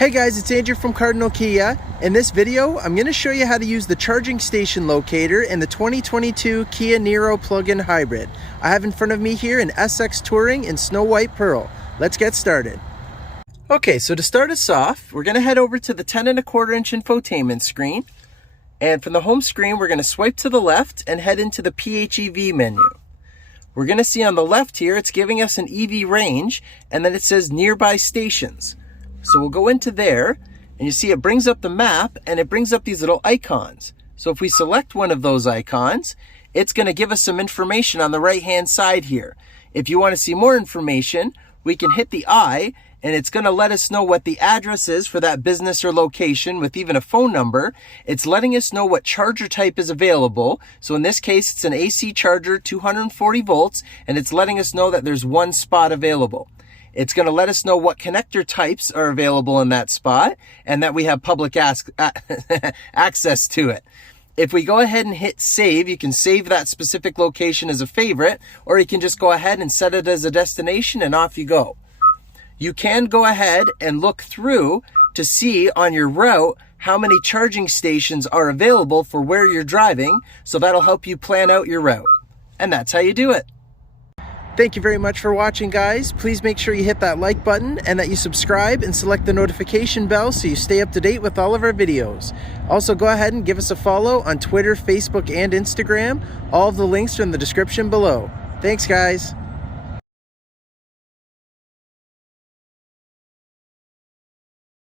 Hey guys, it's Andrew from Cardinal Kia. In this video, I'm going to show you how to use the charging station locator in the 2022 Kia Niro plug-in hybrid. I have in front of me here an SX Touring in Snow White Pearl. Let's get started. Okay, so to start us off, we're going to head over to the 10.25-inch infotainment screen. And from the home screen, we're going to swipe to the left and head into the PHEV menu. We're going to see on the left here, it's giving us an EV range, and then it says nearby stations. So we'll go into there, and you see it brings up the map, and it brings up these little icons. So if we select one of those icons, it's going to give us some information on the right-hand side here. If you want to see more information, we can hit the I, and it's going to let us know what the address is for that business or location with even a phone number. It's letting us know what charger type is available. So in this case, it's an AC charger, 240 volts, and it's letting us know that there's one spot available. It's going to let us know what connector types are available in that spot and that we have public access to it. If we go ahead and hit save, you can save that specific location as a favorite, or you can just go ahead and set it as a destination and off you go. You can go ahead and look through to see on your route how many charging stations are available for where you're driving, so that'll help you plan out your route. And that's how you do it. Thank you very much for watching, guys. Please make sure you hit that like button and that you subscribe and select the notification bell so you stay up to date with all of our videos. Also, go ahead and give us a follow on Twitter, Facebook, and Instagram. All of the links are in the description below. Thanks, guys.